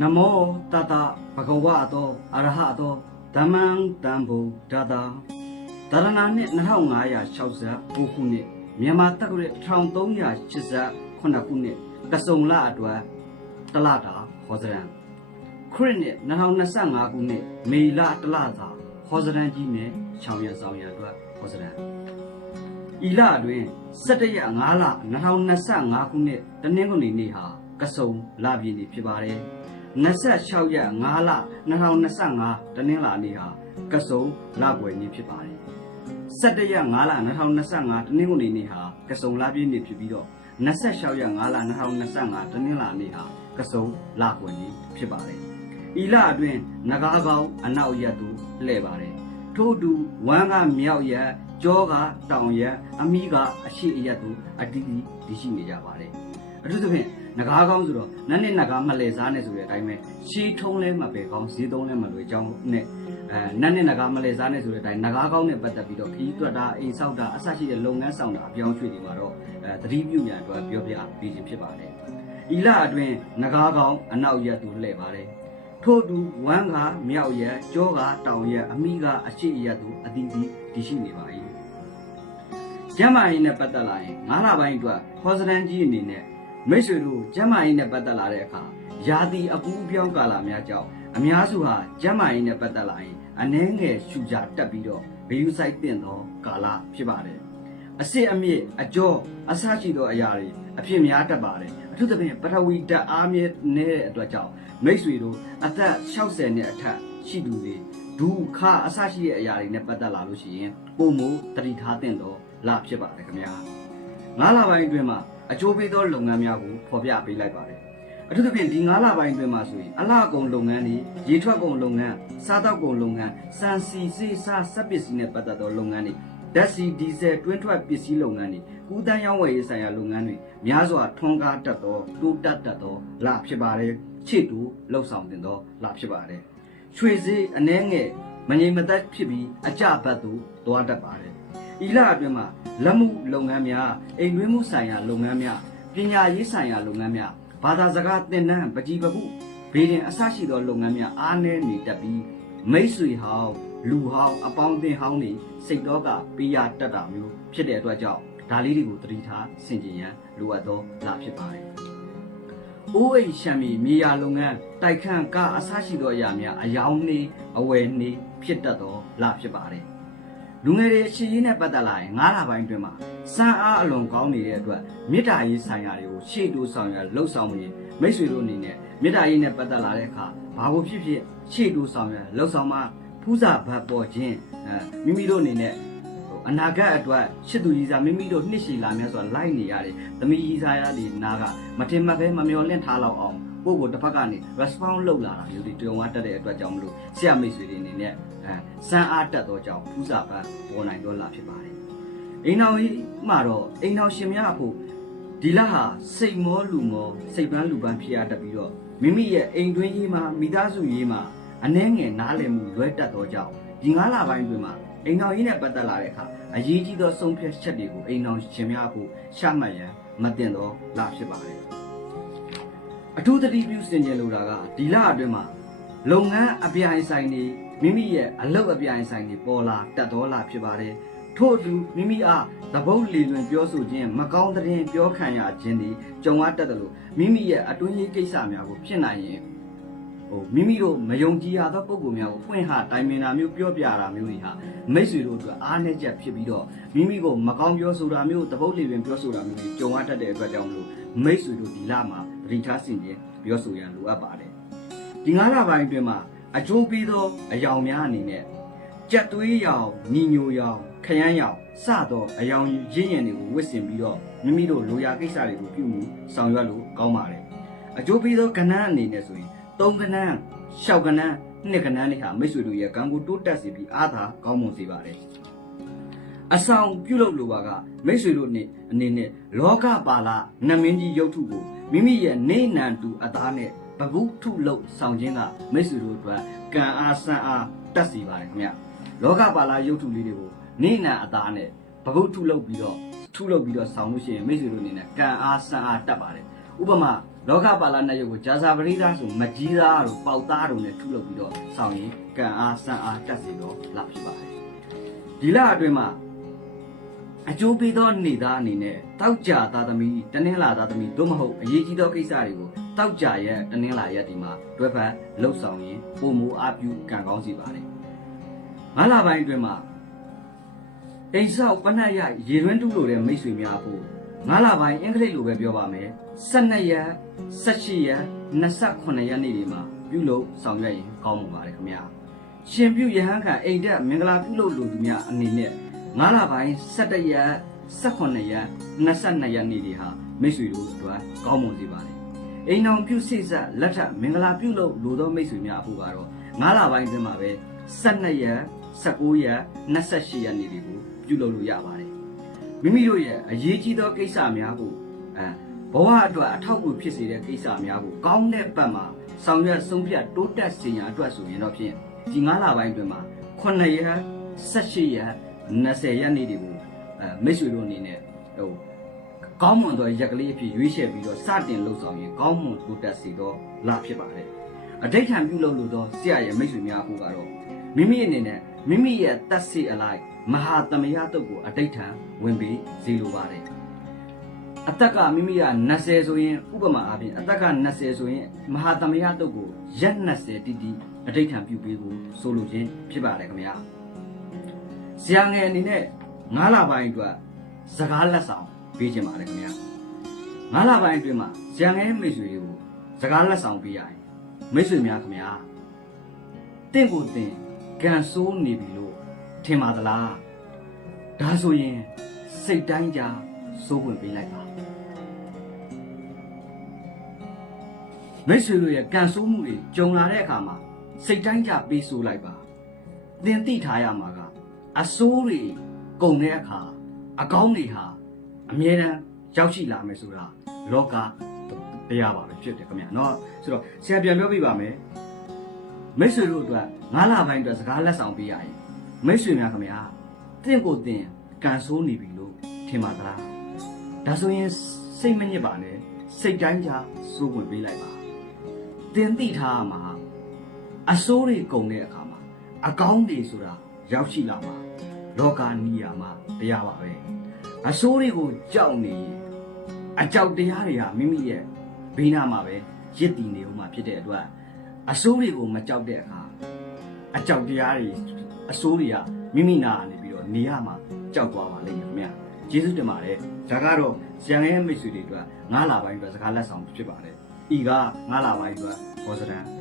နမောတတဘဂဝတောအရဟတောဓမ္မံတံဗုဒ္ဓတာတရဏနှစ်2569ခုနှစ်မြန်မာတက္ကရာ1388ခုနှစ်ကစုံလအတွက်တလတာဟောစရံခရစ်နှစ်2025ခုနှစ်မေလတလသာဟောစရံကြီးနဲ့ချောင်ရဆောင်ရအတွက်ဟောစရံဤလအတွင်း17ရက်5လ2025ခုနှစ်တနင်္ဂနွေနေ့ဟာကစုံလပြည့်နေ့ဖြစ်ပါတယ် 26ရက်5လ2025တနင်္လာနေ့ဟာကစုံလပွဲနေ့ဖြစ်ပါတယ်17ရက်5လ2025တနင်္ဂနွေနေ့ဟာကစုံလပြည့်နေ့ဖြစ်ပြီးတော့26ရက်5လ2025တနင်္လာနေ့ဟာကစုံလပွဲနေ့ဖြစ်ပါတယ်ဤလအတွင်းနဂါးကောင်းအနောက်ရက်သူလှည့်ပါတယ်ထို့အတူဝမ်းကမြောက်ရက်ကြောကတောင်ရက်အမိကအရှိအရက်သူအတီးတီးဒီရှိနေကြပါတယ် အထူးသဖြင့်နဂါးကောင်းဆိုတော့နတ်နဲ့နဂါးမလဲစားနဲ့ဆိုတဲ့အတိုင်းပဲရှီးထုံးလဲမပဲကောင်းဈေးသုံးလဲမလွယ်ကြောင်းနဲ့အဲနတ်နဲ့နဂါးမလဲစားနဲ့ဆိုတဲ့အတိုင်းနဂါးကောင်းနဲ့ပတ်သက်ပြီးတော့ခီးတွက်တာအိမ်ဆောက်တာအဆရှိတဲ့လုပ်ငန်းဆောင်တာအပြောင်းရွှေ့တွေမှာတော့အဲသတိပြုရန်အတွက်ပြောပြပေးခြင်းဖြစ်ပါတယ်ဤလအတွင်းနဂါးကောင်းအနောက်ရက်သူလှည့်ပါတယ်ထို့အတူဝမ်းကမြောက်ရက်ကြောကတောင်ရက်အမိကအရှိရက်သူအတီးတီးဒီရှိနေပါ၏ကျမ်းမာရေးနဲ့ပတ်သက်လာရင်ငါးလပိုင်းအတွက်ခေါ်စရန်ကြီးအနေနဲ့ မိတ်ဆွေတို့ကျမ်းမာရေးနဲ့ပတ်သက်လာတဲ့အခါယာတိအပူအပြောင်းကာလများကြောင့်အများစုဟာကျမ်းမာရေးနဲ့ပတ်သက်လာရင်အနှဲငယ်ရှူကြတက်ပြီးတော့ဘီယူဆိုင်တင်သောကာလဖြစ်ပါတယ်အစစ်အမြစ်အကျော်အဆရှိသောအရာတွေအဖြစ်များတတ်ပါတယ်အထူးသဖြင့်ပထဝီဓာတ်အားမြင့်နေတဲ့အတွက်ကြောင့်မိတ်ဆွေတို့အသက်60နဲ့အထက်ရှိသူတွေဒုခအဆရှိတဲ့အရာတွေနဲ့ပတ်သက်လာလို့ရှိရင်ပုံမတတိထားတင်တော့လဖြစ်ပါတယ်ခင်ဗျာငါးလပိုင်းအတွင်းမှာ အကျိုးပေးသောလုပ်ငန်းများကိုဖော်ပြပေးလိုက်ပါတယ်အထူးသဖြင့်ဒီ9လပိုင်းအတွင်းမှာဆိုရင်အလှကုန်လုပ်ငန်းတွေရေထွက်ကုန်လုပ်ငန်းစားတောက်ကုန်လုပ်ငန်းစံစီစေးစားစက်ပစ္စည်းနဲ့ပတ်သက်သောလုပ်ငန်းတွေဓာတ်ဆီဒီဇယ်တွင်းထွက်ပစ္စည်းလုပ်ငန်းတွေကူးတန်းရောင်းဝယ်ရေးဆိုင်ရာလုပ်ငန်းတွေများစွာထွန်းကားတတ်သောတိုးတက်တတ်သောလဖြစ်ပါတယ်ချစ်တူလှုပ်ဆောင်တင်သောလဖြစ်ပါတယ်ရွှေစည်းအနှဲငယ်မငြိမ်မသက်ဖြစ်ပြီးအကြဘတ်သို့တွားတတ်ပါတယ် ဤလအတွင်းမှာလက်မှုလုပ်ငန်းများအိမ်တွင်းမှုဆိုင်ရာလုပ်ငန်းများပညာရေးဆိုင်ရာလုပ်ငန်းများဘာသာစကားသင်တန်းပကြီးပခုဘေးရင်အဆရှိသောလုပ်ငန်းများအားနည်းနေတတ်ပြီးမိတ်ဆွေဟောင်းလူဟောင်းအပေါင်းအသင်းဟောင်းတွေစိတ်တော့ကပေးရတတ်တာမျိုးဖြစ်တဲ့အတွက်ကြောင့်ဒါလေးတွေကိုသတိထားဆင်ခြင်ရန်လိုအပ်သောလဖြစ်ပါတယ်။အိုးအိမ်ရှမ်းမီမြေယာလုပ်ငန်းတိုက်ခန့်ကအဆရှိသောအရာများအယောင်နှီးအဝယ်နှီးဖြစ်တတ်သောလဖြစ်ပါတယ်။ လူငယ်တွေအရှိရေးနဲ့ပတ်သက်လာရင်9လပိုင်းအတွင်းမှာစံအားအလွန်ကောင်းနေတဲ့အတွက်မေတ္တာရေးဆိုင်ရာတွေကိုရှေ့တိုးဆောင်ရလှုပ်ဆောင်ရင်မိတ်ဆွေတို့အနေနဲ့မေတ္တာရေးနဲ့ပတ်သက်လာတဲ့အခါဘာကိုဖြစ်ဖြစ်ရှေ့တိုးဆောင်ရလှုပ်ဆောင်မှဖူးစာဘတ်ပေါ်ခြင်းအဲမိမိတို့အနေနဲ့ဟို အနာဂတ်အတွက်ရှစ်သူကြီးစားမိမိတို့နှစ်ရှည်လာများစွာလိုက်နေရတယ်။သမီးကြီးစားရတဲ့နာကမထင်မှတ်ပဲမမျော်လင့်ထားလောက်အောင်ကိုယ့်ကိုတစ်ဖက်ကနေ response လုပ်လာတာမျိုးတွေတုံဝါတက်တဲ့အတွက်ကြောင့်မလို့ဆရာမိတ်ဆွေတွေအနေနဲ့အဲစမ်းအားတက်သောကြောင့်ဖူးစာဘတ်ပေါ်နိုင်တော့လာဖြစ်ပါတယ်။အိမ်တော်ကြီးမှာတော့အိမ်တော်ရှင်များဖို့ဒီလဟာစိတ်မောလူမောစိတ်ပန်းလူပန်းဖြစ်ရတတ်ပြီးတော့မိမိရဲ့အိမ်တွင်းရေးမှာမိသားစုရေးမှာအနှဲငယ်နားလည်မှုလွဲတတ်သောကြောင့်ဒီ9လပိုင်းတွင်မှာ အိမ်တော်ရေးနဲ့ပတ်သက်လာတဲ့အခါအရေးကြီးသောဆုံးဖြတ်ချက်တွေကိုအိမ်တော်ရှင်များဖို့ရှမှတ်ရန်မတင်တော့လဖြစ်ပါတယ်အထူးသတိပြုစင်ကြယ်လိုတာကဒီလအတွင်းမှာလုပ်ငန်းအပြိုင်ဆိုင်တွေမိမိရဲ့အလုပ်အပြိုင်ဆိုင်တွေပေါ်လာတတ်တော်လာဖြစ်ပါတယ်ထို့အတူမိမိအားသဘုတ်လီလွင်ပြောဆိုခြင်းမကောင်းတဲ့ရင်ပြောခံရခြင်းတွေကြုံရတတ်တယ်လို့မိမိရဲ့အတွင်းရေးကိစ္စများကိုဖြစ်နိုင်ရင် ဟိုမိမိတို့မယုံကြည်ရသောပုံကိုယ်များကိုဖွင့်ဟတိုင်ပင်တာမျိုးပြောပြတာမျိုးတွေဟာမိတ်ဆွေတို့အတွက်အားနည်းချက်ဖြစ်ပြီးတော့မိမိကိုမကောင်းပြောဆိုတာမျိုးသဘုတ်လီလွင်ပြောဆိုတာမျိုးတွေကြုံရတတ်တဲ့အတွက်ကြောင့်မလို့မိတ်ဆွေတို့ဒီလမှာသတိထားဆင်ခြင်ပြောဆိုရန်လိုအပ်ပါတယ်ဒီ9လပိုင်းအတွင်းမှာအကျိုးပေးသောအယောင်များအနေနဲ့ကြက်သွေးရောင်ညီညိုရောင်ခရမ်းရောင်စသောအယောင်ရင်းရင်တွေကိုဝစ်ဆင်ပြီးတော့မိမိတို့လိုရာကိစ္စတွေကိုပြုမှုဆောင်ရွက်လို့ကောင်းပါတယ်အကျိုးပေးသောကဏ္ဍအနေနဲ့ဆိုရင် ၃ကဏ္ဍ၆ကဏ္ဍနှစ်ကဏ္ဍလေးဟာမိတ်ဆွေတို့ရဲ့ကံကိုတိုးတက်စေပြီးအားသာကောင်းမွန်စေပါတယ်အဆောင်ပြုလုပ်လိုပါကမိတ်ဆွေတို့နေအနေနဲ့လောကပါလာနမင်းကြီးရုပ်ထုကိုမိမိရဲ့နေနံတူအသားနဲ့ဘဂုထုလုပ်ဆောင်ခြင်းကမိတ်ဆွေတို့အတွက်ကံအားစံအားတက်စီပါတယ်ခင်ဗျလောကပါလာရုပ်ထုလေးတွေကိုနေနံအသားနဲ့ဘဂုထုလုပ်ပြီးတော့ထုလုပ်ပြီးတော့ဆောင်လို့ရှိရင်မိတ်ဆွေတို့အနေနဲ့ကံအားစံအားတက်ပါတယ်ဥပမာ လောကပါဠနတ်ရုပ်ကိုဂျာစာပရိသဆိုမကြီးသားတို့ပေါက်သားတို့နဲ့ထုလုပ်ပြီးတော့ဆောင်ရင်ကံအားစံအားတက်စေတော့လာဖြစ်ပါတယ်ဒီလအတွင်းမှာအကျိုးပေးသောနေသားအနေနဲ့တောက်ကြသားသမီးတနင်္လာသားသမီးတို့မဟုတ်အရေးကြီးသောကိစ္စတွေကိုတောက်ကြရဲ့တနင်္လာရက်ဒီမှာတွဲဖက်လှုပ်ဆောင်ရင်ပုံမူအပြုကံကောင်းစီပါတယ်ငါးလပိုင်းအတွင်းမှာအိမ်ဆောက်ပနတ်ရရေရွှင်းတူးလို့တဲ့မိတ်ဆွေများဖို့ ငါးလပိုင်းအင်္ဂလိပ်လိုပဲပြောပါမယ်12ရက်18ရက်28ရက်နေ့ဒီမှာပြုလုပ်ဆောင်ရွက်ရင်ကောင်းမှာပါတယ်ခင်ဗျာရှင်ပြုယဟန်ခံအိမ်တက်မင်္ဂလာပြုလုပ်လူသူများအနေနဲ့ငါးလပိုင်း17ရက်18ရက်22ရက်နေ့ဒီဟာမိတ်ဆွေတို့အတွက်ကောင်းမွန်စေပါတယ်အိမ်တော်ပြုစိတ်ဆက်လက်ထပ်မင်္ဂလာပြုလုပ်လူသောမိတ်ဆွေများဖို့ကတော့ငါးလပိုင်းအတွင်းမှာပဲ12ရက်19ရက်28ရက်နေ့တွေကိုပြုလုပ်လို့ရပါတယ် မိမိတို့ရဲ့အရေးကြီးသောကိစ္စများကိုအဲဘဝအတွက်အထောက်အကူဖြစ်စေတဲ့ကိစ္စများကိုကောင်းတဲ့ဘက်မှာဆောင်ရွက်ဆုံးဖြတ်တိုးတက်စေရန်အတွက်ဆိုရင်တော့ဖြင့်ဒီ9လပိုင်းအတွင်းမှာ9ရက်18ရက်20ရက်နေ့တွေကိုအဲမိတ်ဆွေတို့အနေနဲ့ဟိုကောင်းမွန်သောရက်ကလေးအဖြစ်ရွေးချယ်ပြီးတော့စတင်လှုပ်ဆောင်ရင်ကောင်းမွန်တိုးတက်စေသောလဖြစ်ပါတယ်အဋိဋ္ဌံပြုလုပ်လို့သောဆရာရဲ့မိတ်ဆွေများဖို့ကတော့မိမိအနေနဲ့ မိမိရဲ့တတ်စီအလိုက်မဟာသမယတုတ်ကိုအဋိဋ္ဌံဝင်ပြီးဇီလိုပါတယ်အသက်ကမိမိက20ဆိုရင်ဥပမာအားဖြင့်အသက်က20ဆိုရင်မဟာသမယတုတ်ကိုရက်20တိတိအဋိဋ္ဌံပြုပေးဖို့ဆိုလိုခြင်းဖြစ်ပါတယ်ခင်ဗျာဆရာငယ်အနေနဲ့9လပိုင်းအတွက်စကားလက်ဆောင်ပေးခြင်းပါတယ်ခင်ဗျာ9လပိုင်းအတွင်းမှာဆရာငယ်မိတ်ဆွေတွေကိုစကားလက်ဆောင်ပေးရရင်မိတ်ဆွေများခင်ဗျာတင့်ကိုတင် ကန်ဆိုးနေပြီလို့ထင်ပါသလားဒါဆိုရင်စိတ်တိုင်းကြစိုးဝင်ပေးလိုက်ပါ မိတ်ဆွေတို့ရဲ့ကန်ဆိုးမှုတွေကြုံလာတဲ့အခါမှာစိတ်တိုင်းကြပေးဆိုးလိုက်ပါသင်သိထားရမှာကအဆိုးတွေကုန်တဲ့အခါအကောင်းတွေဟာအမြဲတမ်းရောက်ရှိလာမယ်ဆိုတာလောကတရားပါပဲဖြစ်တယ်ခင်ဗျာเนาะဆိုတော့ဆရာပြန်ပြောပြပါမယ် မိတ်ဆွေတို့အတွက်ငါးလပိုင်းအတွက်စကားလက်ဆောင်ပေးရရင်မိတ်ဆွေများခင်ဗျာတင့်ကိုတင်ကန်ဆိုးနေပြီလို့ထင်ပါသလားဒါဆိုရင်စိတ်မညစ်ပါနဲ့စိတ်တိုင်းကြစိုးဝင်ပေးလိုက်ပါတင်သိထားရမှာအစိုးတွေကုန်တဲ့အခါမှာအကောင်းတွေဆိုတာရောက်ရှိလာမှာလောကနီးယာမှာတရားပါပဲအစိုးတွေကိုကြောက်နေရင်အကြောက်တရားတွေဟာမိမိရဲ့ဘေးနားမှာပဲရစ်တည်နေဦးမှာဖြစ်တဲ့အတွက် အစိုးတွေကိုမကြောက်တဲ့အခါအကြောက်တရားတွေအစိုးတွေကမိမိနာကနေပြီးတော့နေရမှာကြောက်သွားပါလိမ့်မယ်ခင်ဗျာကျေးဇူးတင်ပါတယ်ဒါကတော့ဇန်ရဲ့မိတ်ဆွေတွေအတွက်ငါးလပိုင်းအတွက်စကားလက်ဆောင်ဖြစ်ပါတယ်ဤကငါးလပိုင်းအတွက်ဘောဇရန်ဒီ